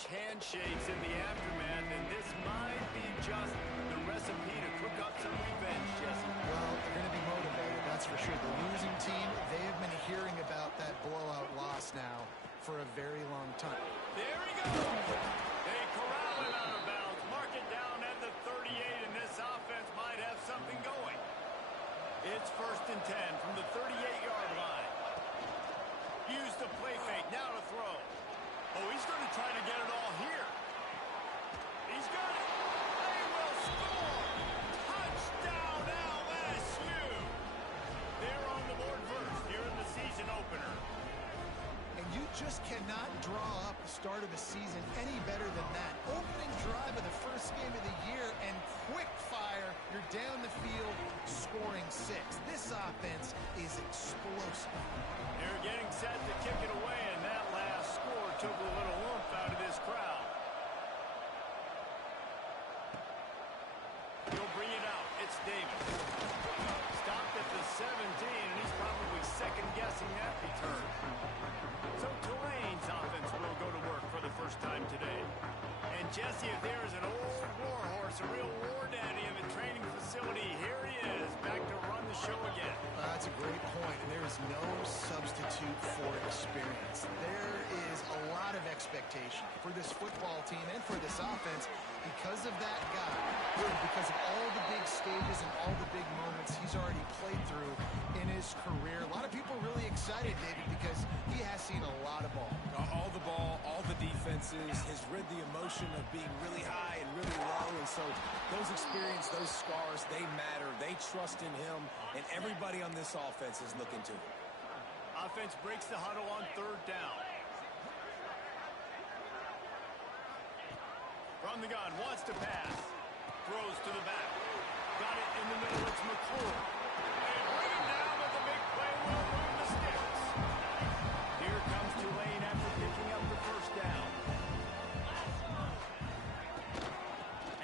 fresh handshakes in the aftermath, and this might be just the recipe to cook up some revenge, Jesse. Well, they're going to be motivated, that's for sure. The losing team, they have been hearing about that blowout loss now for a very long time. There he goes. They corral it out of bounds. Mark it down at the 38, and this offense might have something going. It's 1st and 10 from the 38-yard line. Use the play fake. Now to throw. Oh, he's going to try to get it all here. He's got it. They will score. Touchdown, LSU. They're on the board first here in the season opener. And you just cannot draw up the start of the season any better than that. Opening drive of the first game of the year and quick fire. You're down the field scoring 6. This offense is explosive. They're getting set to kick it away, and that last score took a little oomph out of this crowd. He'll bring it out. It's Davis. Stopped at the 17, and he's probably second-guessing that return. So Tulane's offense will go to work for the first time today. And Jesse, if there is an old war horse, a real war daddy in the training facility, here he is, back to run the show again. That's a great point, and there is no substitute for experience. There is a lot of expectation for this football team and for this offense because of that guy, because of all the big stages and all the big moments he's already played through in his career. A lot of people really excited, David, because he has seen a lot of ball. All the ball, all the defenses, has read the emotion of being really high and really low, and so those experience, those scars, they matter. They trust in him, and everybody on this offense is looking to him. Offense breaks the huddle on 3rd down. From the gun, wants to pass. Throws to the back. Got it in the middle, it's McClure. They bring him down, but the big play will move the sticks. Here comes Tulane after picking up the 1st down.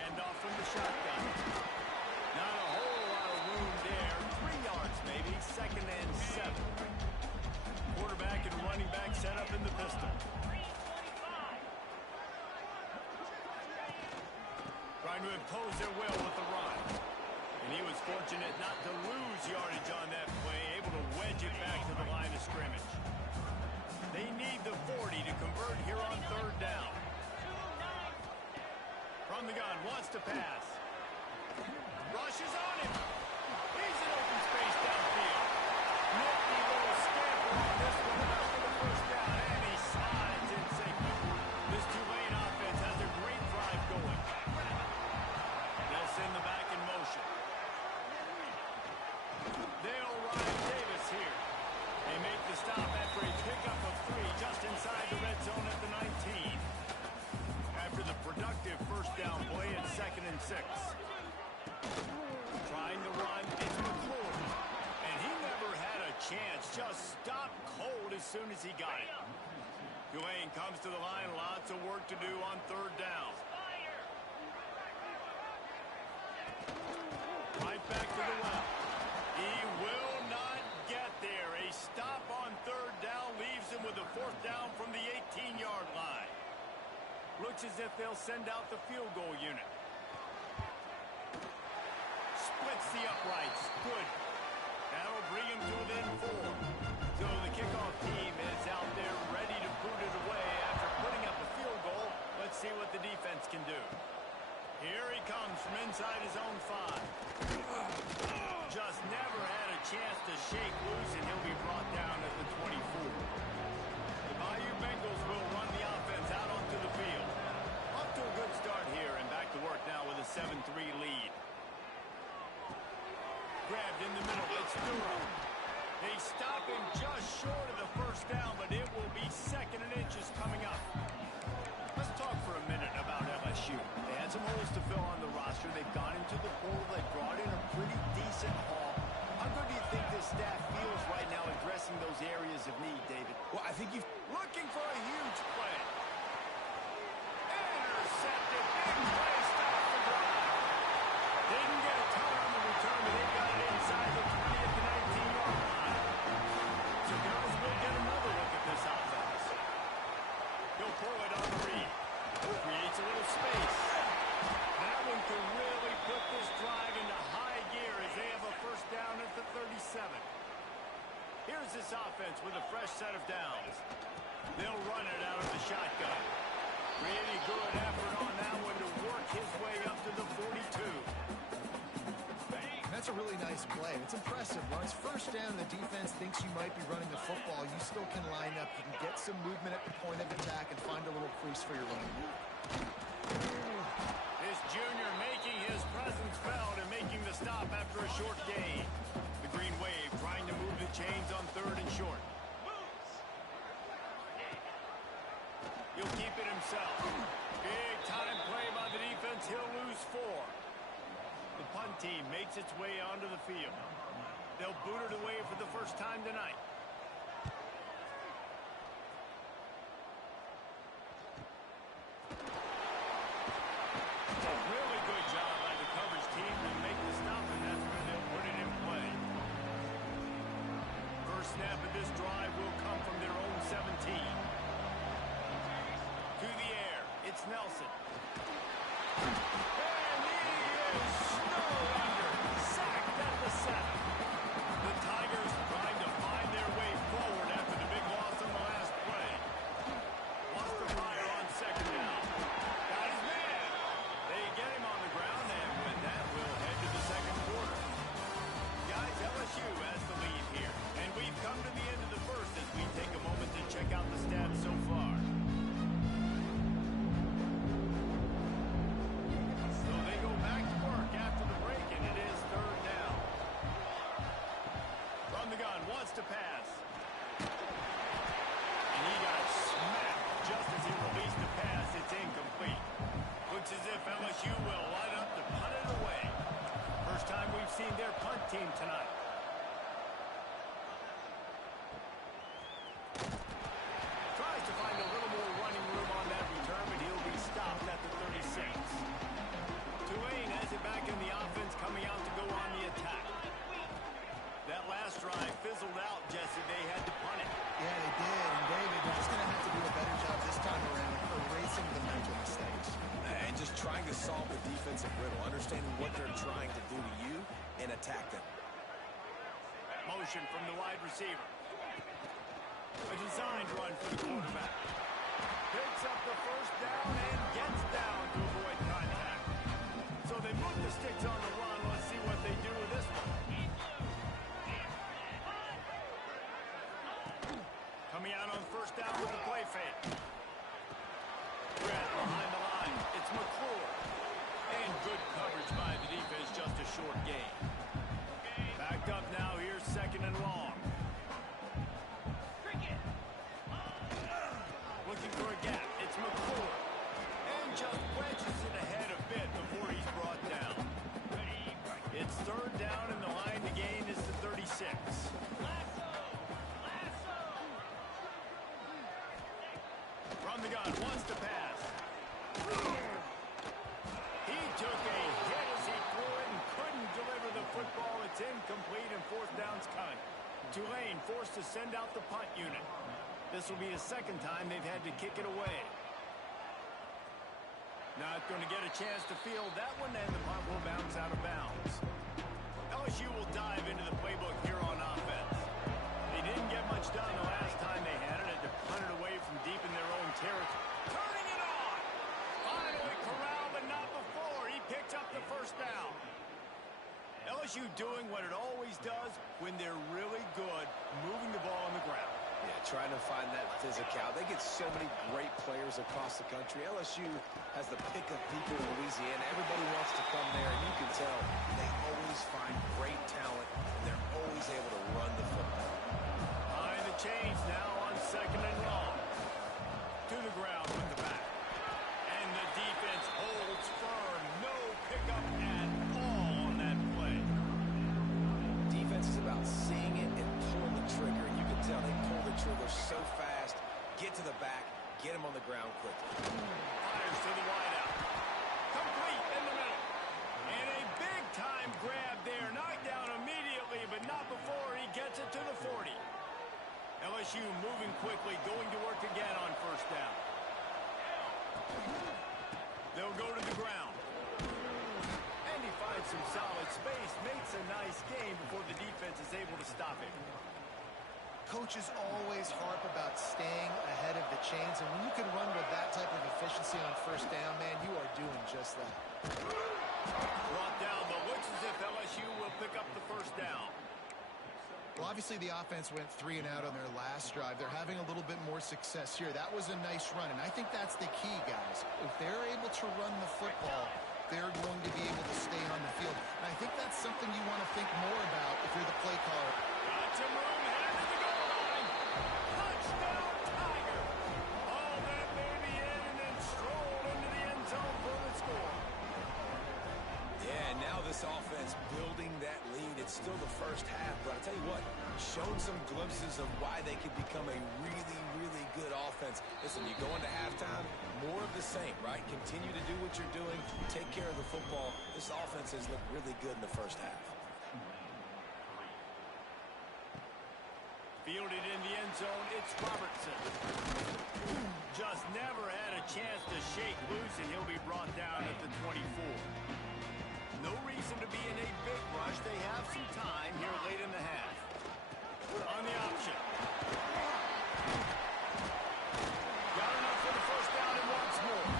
Hand off from the shotgun. Not a whole lot of room there. 3 yards maybe, 2nd and 7. Quarterback and running back set up in the pistol. Trying to impose their will with the run. And he was fortunate not to lose yardage on that play, able to wedge it back to the line of scrimmage. They need the 40 to convert here on 3rd down. From the gun, wants to pass. Rushes on him. He's in open space downfield. Nifty little scamper on this one after the 1st down, and he slides in safety. This Tulane offense has a great drive going. They'll send the back in motion. They'll ride Davis here. They make the stop after a pickup of 3 just inside the red zone at the 19. After the productive 1st down play at 2nd and 6. Trying to run, it's McClure. And he never had a chance, just stopped cold as soon as he got it. Tulane comes to the line, lots of work to do on 3rd down. Right back to the well. He will not get there. A stop on 3rd down leaves him with a 4th down from the 18-yard line. Looks as if they'll send out the field goal unit. Splits the uprights. Good. That'll bring him to within 4. So the kickoff team is out there ready to boot it away after putting up a field goal. Let's see what the defense can do. Here he comes from inside his own 5. Just never had a chance to shake loose, and he'll be brought down at the 24. The Bayou Bengals will run the offense out onto the field. Off to a good start here, and back to work now with a 7-3 lead. Grabbed in the middle, it's Durham. They stop him just short of the 1st down, but it will be 2nd and inches coming up. Let's talk for a minute about LSU. They had some holes to fill on the roster. They've gone into the pool. They brought in a pretty decent haul. How good do you think this staff feels right now addressing those areas of need, David? Well, I think you've... Looking for a huge play. Intercepted. Big play. Stop the drive. Didn't get a ton on the return, but they got it inside the 20 at the 19-yard line. So guys, we'll get another look at this offense. He'll pull it on the read. offense with a fresh set of downs. They'll run it out of the shotgun. Really good effort on that one to work his way up to the 42. That's a really nice play. It's impressive. When it's first down, the defense thinks you might be running the football. You still can line up. You can get some movement at the point of attack and find a little crease for your run. This junior making his presence felt and making the stop after a short gain. The Green Wave trying to move the chains on 3rd and short. He'll keep it himself. Big time play by the defense. He'll lose 4. The punt team makes its way onto the field. They'll boot it away for the first time tonight. A really good job by the coverage team to make the stop, and that's where they'll put it in play. First snap of this drive will come from their own 17. To the air, it's Nelson. And he is snowed under, sacked at the 7. The Tigers trying to find their way forward after the big loss on the last play. Wants to fire on 2nd down. Got his man. They get him on the ground, and with that, we'll head to the 2nd quarter. Guys, LSU has the lead here, and we've come to the end of the first as we take a moment to check out the stats so far. So they go back to work after the break, and it is 3rd down. From the gun, wants to pass. And he got smacked just as he released the pass. It's incomplete. Looks as if LSU will line up to punt it away. First time we've seen their punt team tonight. Tries to find a little more running room on that return, but he'll be stopped at the 36. Tulane has it back in the offense, coming out to go on the attack. That last drive fizzled out, Jesse. They had to punt it. Yeah, they did. And David, they're just going to have to do a better job this time around erasing the mental mistakes. And just trying to solve the defensive riddle, understanding what they're trying to do to you and attack them. Motion from the wide receiver. A designed run for the quarterback. Picks up the first down and gets down to avoid contact. So they put the sticks on the run. Let's see what they do with this one. Coming out on 1st down with the play fake. Grab behind the line. It's McClure. And good coverage by the defense, just a short gain. Backed up now, here's 2nd and long. Looking for a gap. It's McClure. And just wedges it ahead a bit before he's brought down. It's 3rd down, and the line to gain is the 36. From the gun, wants to pass. He took a hit as he threw it and couldn't deliver the football. It's incomplete, and 4th down's coming. Tulane forced to send out the punt unit. This will be the 2nd time they've had to kick it away. Not going to get a chance to field that one, and the punt will bounce out of bounds. LSU will dive into the playbook here on offense. They didn't get much done the last time they had it. Had to punt it away from deep in their own territory. Turning it on! Finally corralled, but not before. He picked up the 1st down. LSU doing what it always does when they're really good, moving the ball on the ground. Yeah, trying to find that physicality. They get so many great players across the country. LSU has the pick of people in Louisiana. Everybody wants to come there, and you can tell they always find great talent, and they're always able to run the football. Behind the chains now on 2nd and long. To the ground with the back. And the defense holds firm. No pickup at all on that play. Defense is about seeing it and pulling the trigger. And you can tell they pull the trigger so fast, get to the back, get him on the ground quickly. Fires to the wideout. Complete in the middle. And a big-time grab there. Knocked down immediately, but not before he gets it to the 40. LSU moving quickly, going to work again on 1st down. They'll go to the ground. And he finds some solid space, makes a nice gain before the defense is able to stop him. Coaches always harp about staying ahead of the chains, and when you can run with that type of efficiency on first down, man, you are doing just that. Brought down, but looks as if LSU will pick up the first down. Well, obviously the offense went 3 and out on their last drive. They're having a little bit more success here. That was a nice run, and I think that's the key, guys. If they're able to run the football, they're going to be able to stay on the field. And I think that's something you want to think more about if you're the play caller. Got some room, headed to the goal line. Touchdown, Tiger. All that baby in and then strolled into the end zone for the score. Yeah, now this offense building that lead. It's still the first half, but I'll tell you what, shown some glimpses of why they could become a really, really good offense. Listen, you go into halftime, more of the same, right? Continue to do what you're doing, take care of the football. This offense has looked really good in the first half. Fielded in the end zone, it's Robertson. Just never had a chance to shake loose, and he'll be brought down at the 24. No reason to be in a big rush. They have some time here late in the half. On the option. Got enough for the first down and wants more.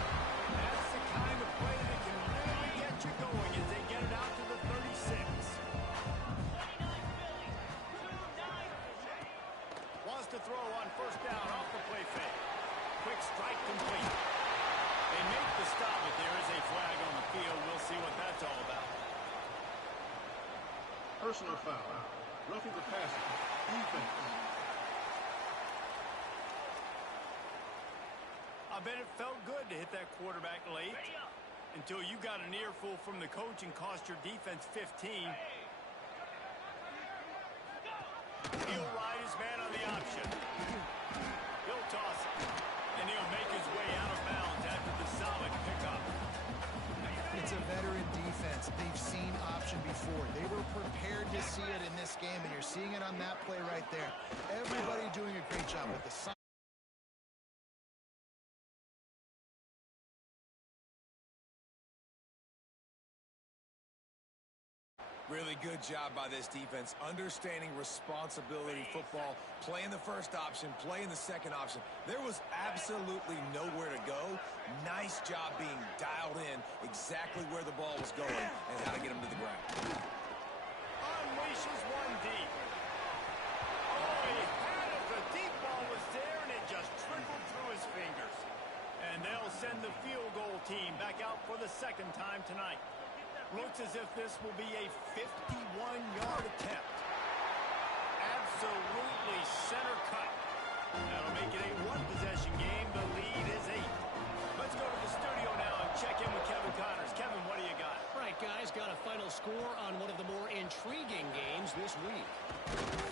That's the kind of play that can really get you going as they get it out to the 36. Wants to throw on first down off the play fake. Quick strike complete. They make the stop, but there is a flag on the field. We'll see what that's all about. Personal foul. Roughing the passer. Defense. I bet it felt good to hit that quarterback late until you got an earful from the coach and cost your defense 15. He'll ride his man on the option. He'll toss it. And he'll make his way out of bounds after the solid pickup. It's a veteran defense. They've seen option before. They were prepared to see it in this game, and you're seeing it on that play right there. Everybody doing a great job with the sign. Really good job by this defense, understanding responsibility football, playing the first option, playing the second option. There was absolutely nowhere to go. Nice job being dialed in exactly where the ball was going and how to get him to the ground. Unleashes one deep. Oh, he had it. The deep ball was there, and it just trickled through his fingers. And they'll send the field goal team back out for the second time tonight. Looks as if this will be a 51-yard attempt. Absolutely center cut. That'll make it a one-possession game. The lead is 8. Let's go to the studio now and check in with Kevin Connors. Kevin, what do you got? All right, guys, got a final score on one of the more intriguing games this week.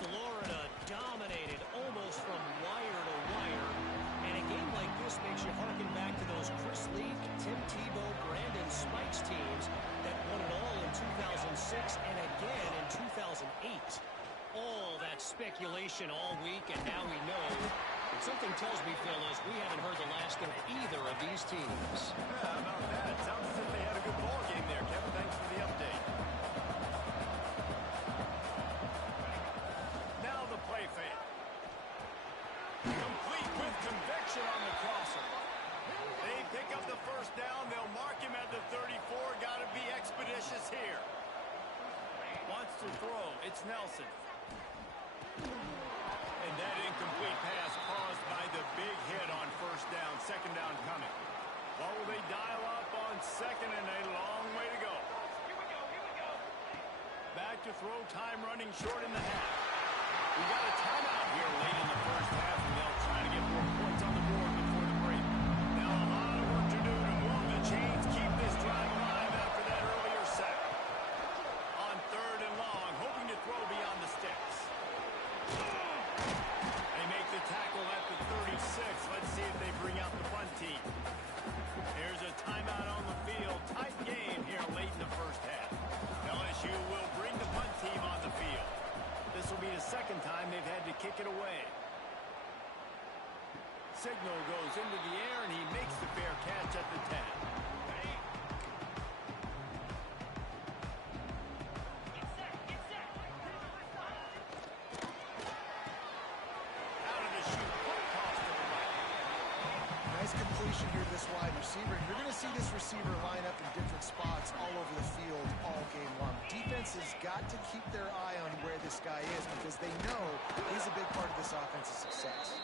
Florida dominated almost from wire to wire. And a game like this makes you harken back to those Chris Leak, Tim Tebow, Brandon Spikes teams that won it all in 2006 and again in 2008. All that speculation all week, and now we know. But something tells me, fellas, we haven't heard the last of either of these teams. Yeah, how about that? Sounds as if they had a good ball game there, Kevin. Thanks for the update. Now the play fake. Complete with conviction on the crosser. They pick up the first down. They'll mark him at the 34. Got to be expeditious here. Wants to throw. It's Nelson. And that incomplete pass caused by the big hit on first down. Second down coming. What will they dial up on second, and a long way to go. Back to throw, time running short in the half. We got a timeout here late in the first half, and they'll try to get more points on the board before the break. Now a lot of work to do to move the chains, keep this drive alive after that earlier sack. On third and long, hoping to throw beyond the sticks. They make the tackle at the 36. Let's see if they bring out the punt team. Here's a timeout on the field. Tight game here late in the first half. LSU will bring the punt team on the field. This will be the second time they've had to kick it away. Signal goes into the air, and he makes the fair catch at the 10. completion here to this wide receiver. You're going to see this receiver line up in different spots all over the field all game long. Defense has got to keep their eye on where this guy is because they know he's a big part of this offense's success.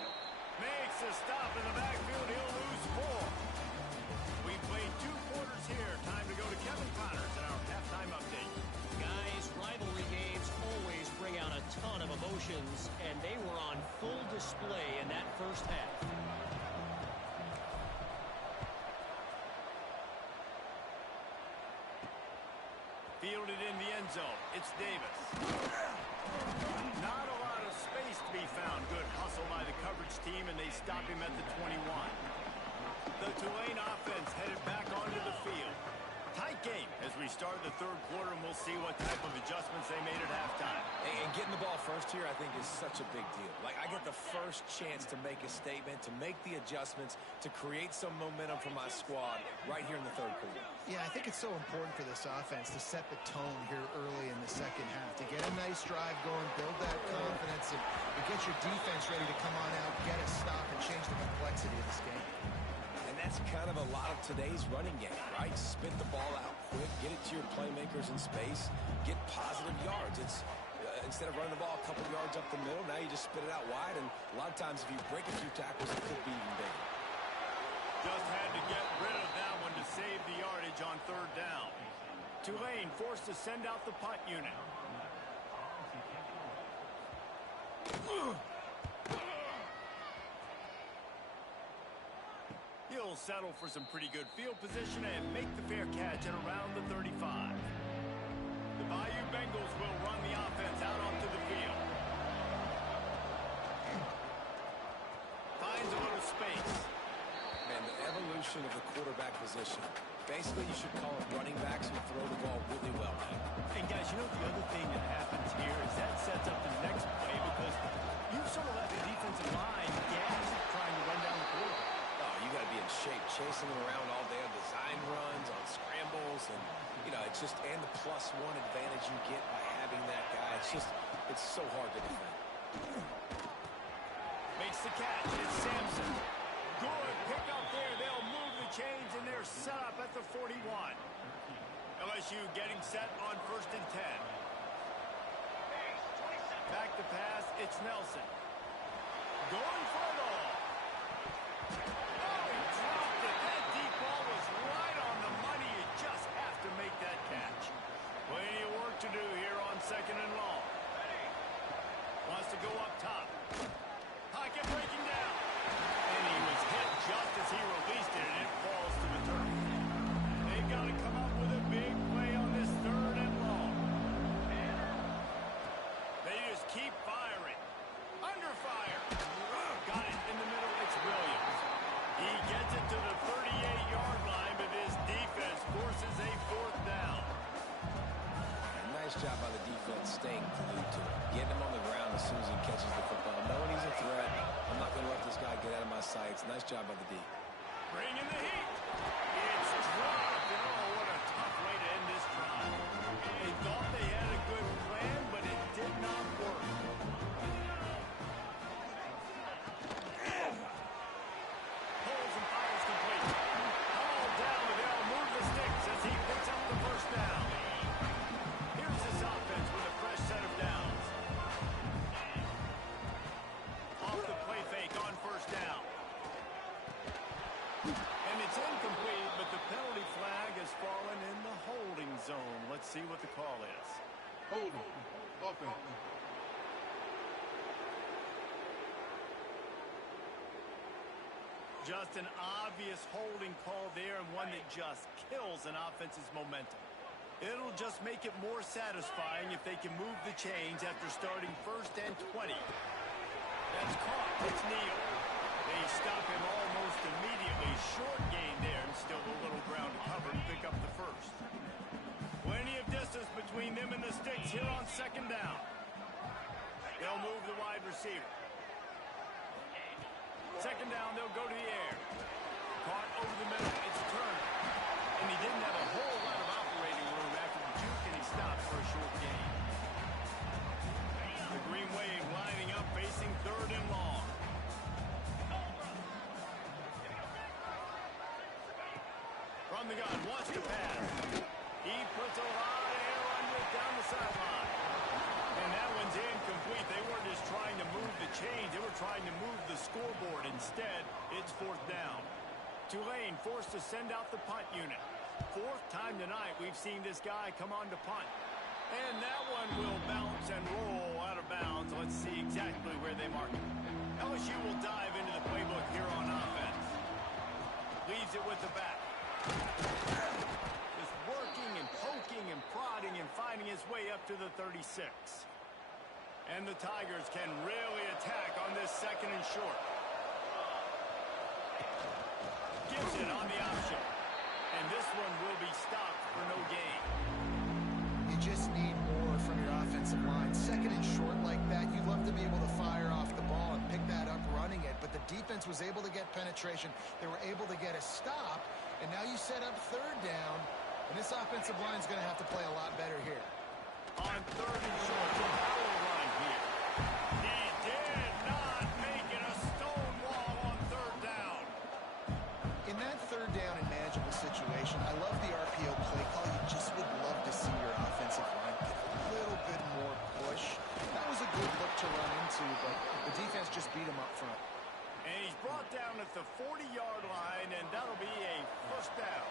Makes a stop in the backfield. He'll lose 4. We played 2 quarters here. Time to go to Kevin Connors in our halftime update. Guys, rivalry games always bring out a ton of emotions, and they were on full display in that first half. Fielded in the end zone. It's Davis. Not a lot of space to be found. Good hustle by the coverage team, and they stop him at the 21. The Tulane offense headed back onto the field. Tight game as we start the third quarter, and we'll see what type of adjustments they made at halftime. And getting the ball first here, I think, is such a big deal. Like, I get the first chance to make a statement, to make the adjustments, to create some momentum for my squad right here in the third quarter. Yeah, I think it's so important for this offense to set the tone here early in the second half, to get a nice drive going, build that confidence, and get your defense ready to come on out, get a stop, and change the complexity of this game. And that's kind of a lot of today's running game, right? Spit the ball out quick, get it to your playmakers in space, get positive yards. It's instead of running the ball a couple yards up the middle, now you just spit it out wide, and a lot of times if you break a few tackles, it could be even bigger. Just had to get rid of that one to save the yardage on third down. Tulane forced to send out the punt unit. He'll settle for some pretty good field position and make the fair catch at around the 35. The Bayou Bengals will run the offense out onto the field. Finds a little space. Man, the evolution of the quarterback position. Basically, you should call them running backs who throw the ball really well, man. And guys, you know the other thing that happens here is that sets up the next play because you've sort of let the defensive line gas trying to run down the quarterback. Oh, you got to be in shape, chasing them around all day on design runs, on scrambles, and, you know, it's just, and the +1 advantage you get by having that guy. It's just, it's so hard to defend. Makes the catch. It's Sampson. Good pick up there. They'll move the chains, and they're set up at the 41. LSU getting set on 1st and 10. Back to pass. It's Nelson. Going for it all. Oh, he dropped it. That deep ball was right on the money. You just have to make that catch. Plenty of work to do here on 2nd and long. Wants to go up top. Pocket breaking down. And he was hit just as he released it, and it falls to the turf. They've got to come up with a big play on this 3rd and long. They just keep firing. Under fire. Got it in the middle. It's Williams. He gets it to the 38-yard line, but his defense forces a 4th down. Nice job by the defense staying glued to it. Getting him on the ground as soon as he catches the football. Knowing he's a threat, I'm not going to let this guy get out of my sights. Nice job by the D. Bringing the heat. It's dropped. And oh, what a tough way to end this drive. They thought they had a good plan, but it did not work. Pulls and fires complete. All down, but they'll move the sticks as he picks up the 1st down. Here's this offense with a fresh set of downs. Off the play fake on 1st down. And it's incomplete, but the penalty flag has fallen in the holding zone. Let's see what the call is. Holding. Offense. Just an obvious holding call there, and one that just kills an offense's momentum. It'll just make it more satisfying if they can move the chains after starting 1st and 20. That's caught. It's Neal. They stop him almost immediately. Short gain there, and still a little ground to cover and pick up the 1st. Plenty of distance between them and the sticks here on 2nd down. They'll move the wide receiver. 2nd down, they'll go to the air. Caught over the middle. It's Turner. And he didn't have a whole lot of operating room after the juke, and he stopped for a short gain. The Green Wave lining up, facing 3rd and long. the gun, wants to pass. He puts a lot of air under it down the sideline. And that one's incomplete. They weren't just trying to move the chains. They were trying to move the scoreboard. Instead, it's fourth down. Tulane forced to send out the punt unit. Fourth time tonight we've seen this guy come on to punt. And that one will bounce and roll out of bounds. Let's see exactly where they mark it. LSU will dive into the playbook here on offense. Leaves it with the back. Just working and poking and prodding and finding his way up to the 36. And the Tigers can really attack on this second and short. Gives it on the option. And this one will be stopped for no gain. You just need more from your offensive line. Second and short like that, you'd love to be able to fire off the ball and pick that up running it. But the defense was able to get penetration. They were able to get a stop. And now you set up third down. And this offensive line is going to have to play a lot better here. On third and short, the power run here. He did not make it a stone wall on third down. In that third down and manageable situation, I love the RPO play call. You just would love to see your offensive line get a little bit more push. That was a good look to run into, but the defense just beat him up front. And he's brought down at the 40-yard line, and that'll be a first down.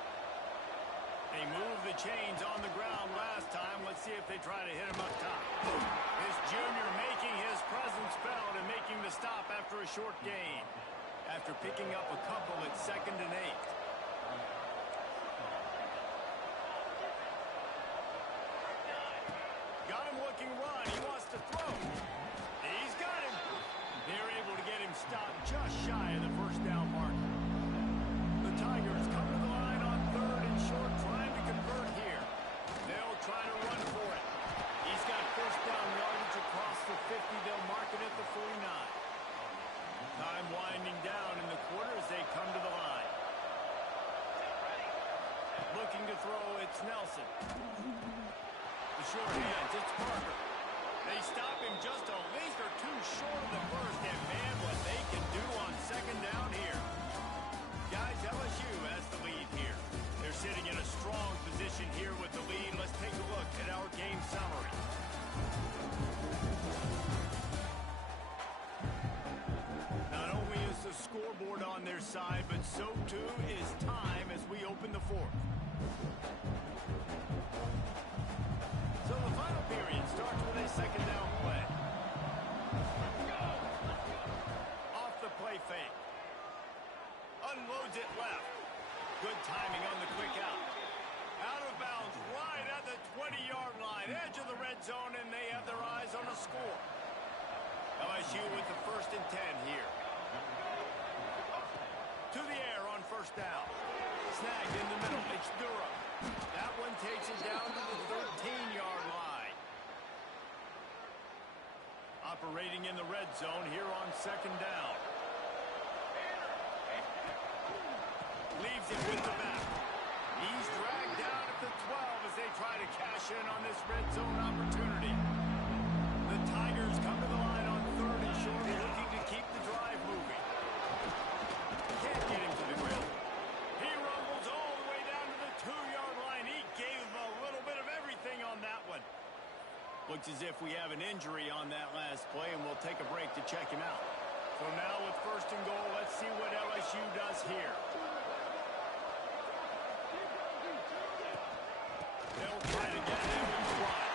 They moved the chains on the ground last time. Let's see if they try to hit him up top. This junior making his presence felt and making the stop after a short gain. After picking up a couple at 2nd and 8. Got him looking run. He wants to throw. He's got him. They're able to get him stopped just shy of the first down mark. The Tigers come to the line on third and short, trying to convert here. They'll try to run for it. He's got first down yardage across the 50. They'll mark it at the 49. Time winding down in the quarter as they come to the line. Looking to throw, it's Nelson. The short hands, it's Parker. They stop him just a leak or two short of the first, and man, what they can do on second down here. Guys, LSU has the lead here. They're sitting in a strong position here with the lead. Let's take a look at our game summary. The scoreboard on their side, but so too is time as we open the fourth. So the final period starts with a second down play. Off the play fake. Unloads it left. Good timing on the quick out. Out of bounds right at the 20-yard line. Edge of the red zone, and they have their eyes on a score. LSU with the 1st and 10 here. To the air on first down. Snagged in the middle. It's Durham. That one takes it down to the 13-yard line. Operating in the red zone here on second down. Leaves it with the back. He's dragged down at the 12 as they try to cash in on this red zone opportunity. The Tigers come to the line on third and short, looking to keep the drive moving. Can't get him to the grill. He rumbles all the way down to the 2-yard line. He gave a little bit of everything on that one. Looks as if we have an injury on that last play, and we'll take a break to check him out. So now with 1st and goal, let's see what LSU does here. They'll try to get it in with the run.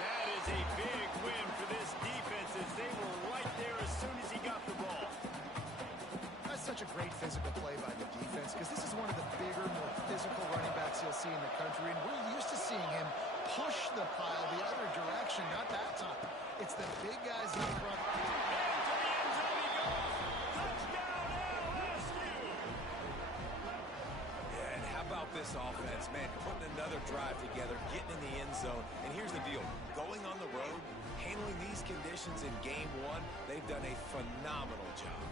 That is a big win for this defense as they were right there as soon as he got the ball. That's such a great physical play by the defense because this is one of the bigger, more physical running backs you'll see in the country, and we're used to seeing him push the pile the other direction, not that time. It's the big guys up front. Into the end zone he goes. Touchdown, LSU! Yeah, and how about this offense, man? Putting another drive together, getting in the end zone. And here's the deal. Going on the road, handling these conditions in game one, they've done a phenomenal job.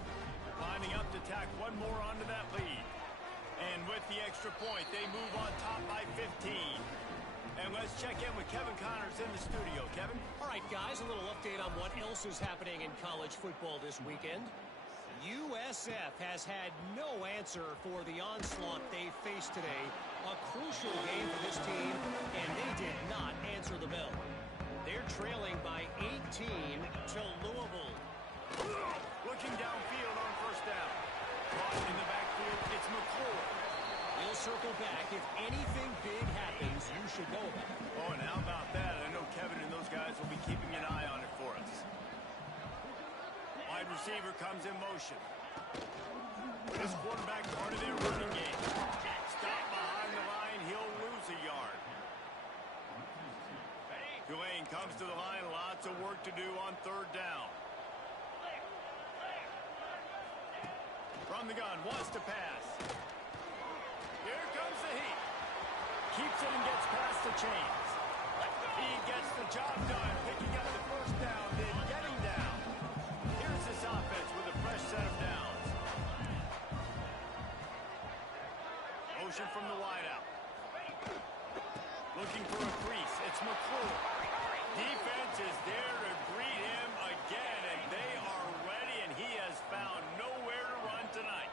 Lining up to tack one more onto that lead. And with the extra point, they move on top by 15. And let's check in with Kevin Connors in the studio. Kevin? All right, guys, a little update on what else is happening in college football this weekend. USF has had no answer for the onslaught they faced today. A crucial game for this team, and they did not answer the bell. They're trailing by 18 to Louisville. Looking downfield on first down. Caught in the backfield, it's McClure. He'll circle back. If anything big happens, you should know about it. Oh, and how about that? I know Kevin and those guys will be keeping an eye on it for us. Wide receiver comes in motion. This quarterback part of their running game. Stop behind the line, he'll lose a yard. Tulane comes to the line, lots of work to do on third down. From the gun, wants to pass. Here comes the heat. Keeps it and gets past the chains. He gets the job done, picking up the first down, then getting down. Here's this offense with a fresh set of downs. Motion from the wideout. Looking for a crease. It's McClure. Defense is there to greet him again, and they are ready, and he has found nowhere to run tonight.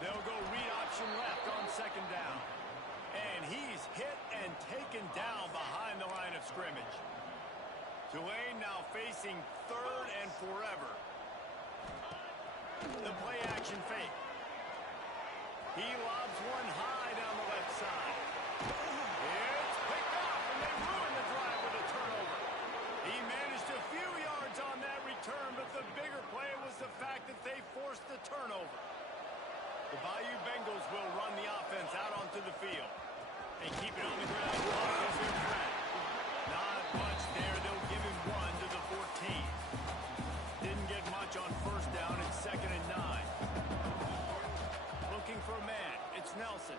They'll go read option left on second down. And he's hit and taken down behind the line of scrimmage. Tulane now facing third and forever. The play action fake. He lobs one high down the left side. It's picked off, and they ruin the drive with a turnover. He managed a few yards on that return, but the bigger play was the fact that they forced the turnover. The Bayou Bengals will run the offense out onto the field. They keep it on the ground. Is their friend. Not much there. They'll give him one to the 14. Didn't get much on first down. It's 2nd and 9. Looking for a man. It's Nelson.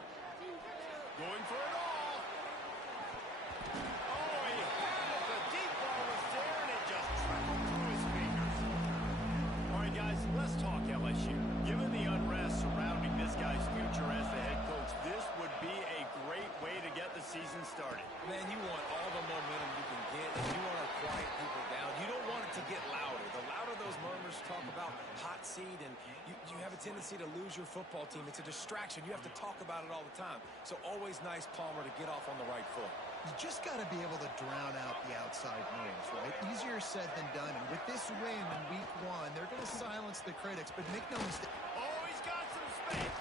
Going for it all. Oh, he had it. The deep ball was there, and it just traveled through his fingers. All right, guys, let's talk LSU. Given the unrest surrounding this guy's future as the head coach, this would be a great way to get the season started. Man, you want all the momentum you can get, and you want to quiet people down. You don't want it to get louder. The louder those murmurs talk about hot seat, and you have a tendency to lose your football team. It's a distraction. You have to talk about it all the time. So always nice, Palmer, to get off on the right foot. You just got to be able to drown out the outside noise, right? Easier said than done. And with this win in week 1, they're going to silence the critics. But make no mistake. Oh, he's got some space.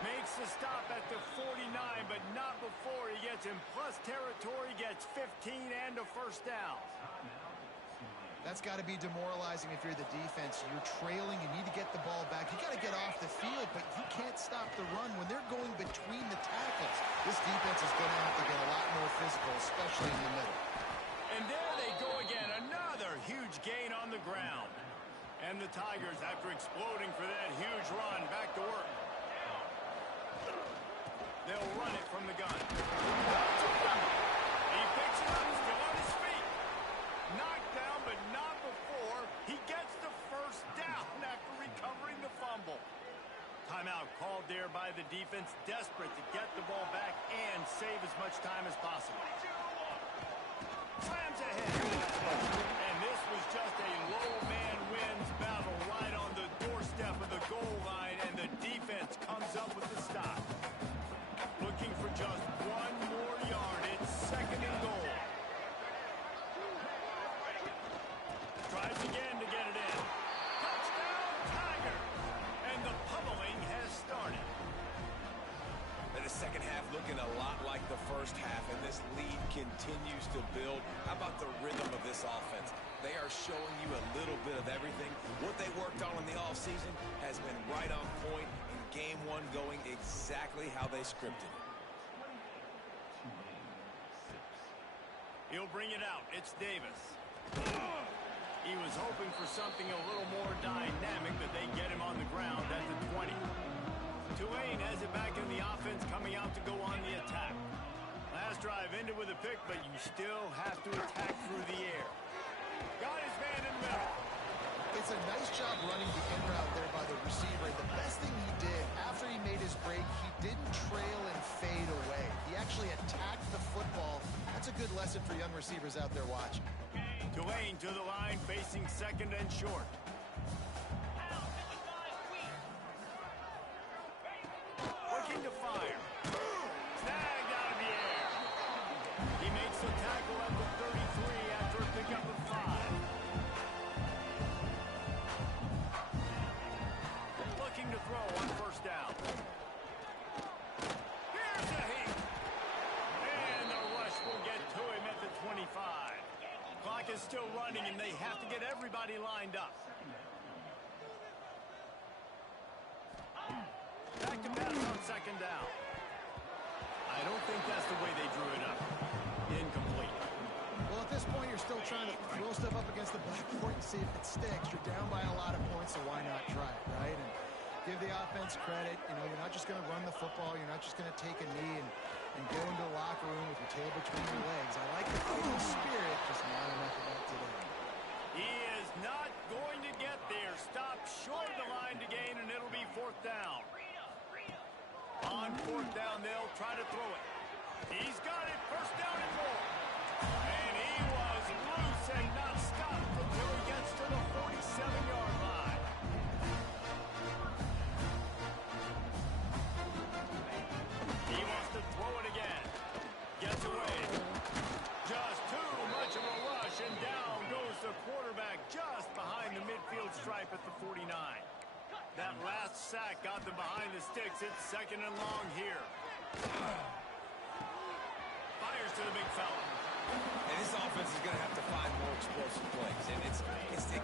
Makes the stop at the 49, but not before he gets in plus territory, gets 15 and a first down. That's got to be demoralizing if you're the defense. You're trailing. You need to get the ball back. You got to get off the field, but you can't stop the run when they're going between the tackles. This defense is going to have to get a lot more physical, especially in the middle. And there they go again. Another huge gain on the ground. And the Tigers, after exploding for that huge run, back to work. They'll run it from the gun. He picks it up, still on his feet. Knocked down, but not before. He gets the first down after recovering the fumble. Timeout called there by the defense, desperate to get the ball back and save as much time as possible. Slams ahead. And this was just a low man wins battle right on the doorstep of the goal line, and the defense comes up with the stop. Looking for just one more yard. It's 2nd and goal. Tries again to get it in. Touchdown, Tiger! And the pummeling has started. And the second half looking a lot like the first half, and this lead continues to build. How about the rhythm of this offense? They are showing you a little bit of everything. What they worked on in the offseason has been right on point, and game 1 going exactly how they scripted it. He'll bring it out. It's Davis. He was hoping for something a little more dynamic, but they get him on the ground at the 20. Tulane has it back in the offense, coming out to go on the attack. Last drive ended with a pick, but you still have to attack through the air. Got his man in the middle. It's a nice job running the in route there by the receiver. The best thing he did after he made his break, he didn't trail and fade away. He actually attacked the football. That's a good lesson for young receivers out there watching. Tulane to the line, facing second and short. Looking to fire. Snagged out of the air. He makes the tackle at the 33 after a pickup of 5. Looking to throw on first down. Here's a heat. And the rush will get to him at the 25. Clock is still running, and they have to get everybody lined up. Back to pass on second down. I don't think that's the way they drew it up. Incomplete. Well, at this point, you're still trying to throw stuff up against the blackboard and see if it sticks. You're down by a lot of points, so why not try it, right? And give the offense credit. You know, you're not just going to run the football. You're not just going to take a knee and go into the locker room with your tail between your legs. I like the fighting spirit, just not enough of that today. He is not going to get there. Stop short of the line to gain, and it'll be fourth down. On fourth down, they'll try to throw it. He's got it. First down and more. And he was loose and not stopped until he gets to the 47-yard line. He wants to throw it again. Gets away. Just too much of a rush, and down goes the quarterback just behind the midfield stripe at the 49. That last sack got them behind the sticks. It's second and long here. Fires to the big fella. And this offense is going to have to find more explosive plays. And it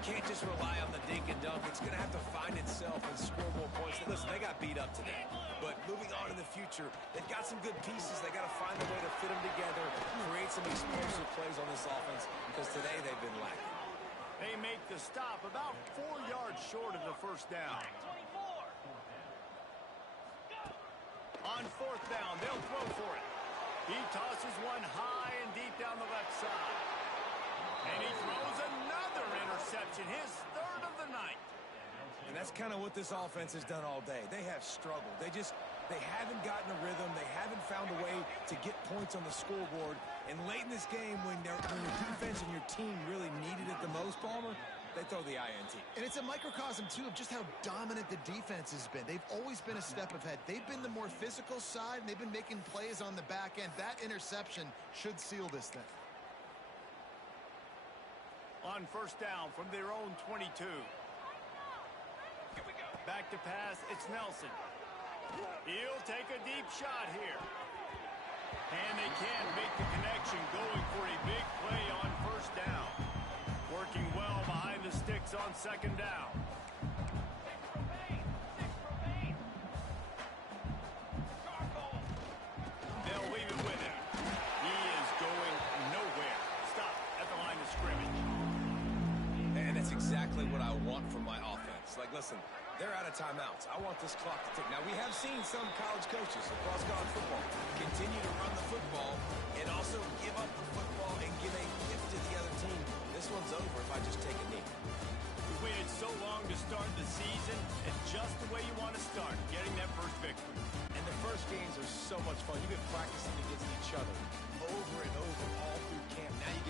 can't just rely on the dink and dunk. It's going to have to find itself and score more points. Listen, they got beat up today. But moving on in the future, they've got some good pieces. They got to find a way to fit them together, create some explosive plays on this offense, because today they've been lacking. They make the stop about 4 yards short of the first down. On fourth down, they'll throw for it. He tosses one high and deep down the left side. And he throws another interception, his third of the night. And that's kind of what this offense has done all day. They have struggled. They haven't gotten a rhythm. They haven't found a way to get points on the scoreboard. And late in this game, when your defense and your team really needed it the most, Palmer, they throw the INT. And it's a microcosm, too, of just how dominant the defense has been. They've always been a step ahead. They've been the more physical side, and they've been making plays on the back end. That interception should seal this thing. On first down from their own 22. Back to pass, it's Nelson. He'll take a deep shot here. And they can't make the connection, going for a big play on first down. Working well behind the sticks on second down. They'll leave it with him. He is going nowhere. Stop at the line of scrimmage. And that's exactly what I want from my offense. Like, listen, they're out of timeouts. I want this clock to tick. Now, we have seen some college coaches across college football continue to run the football and also give up the football and give a gift to the other team. This one's over if I just take a knee. We waited so long to start the season, and just the way you want to start, getting that first victory. And the first games are so much fun. You've been practicing against each other over and over all through camp. Now you get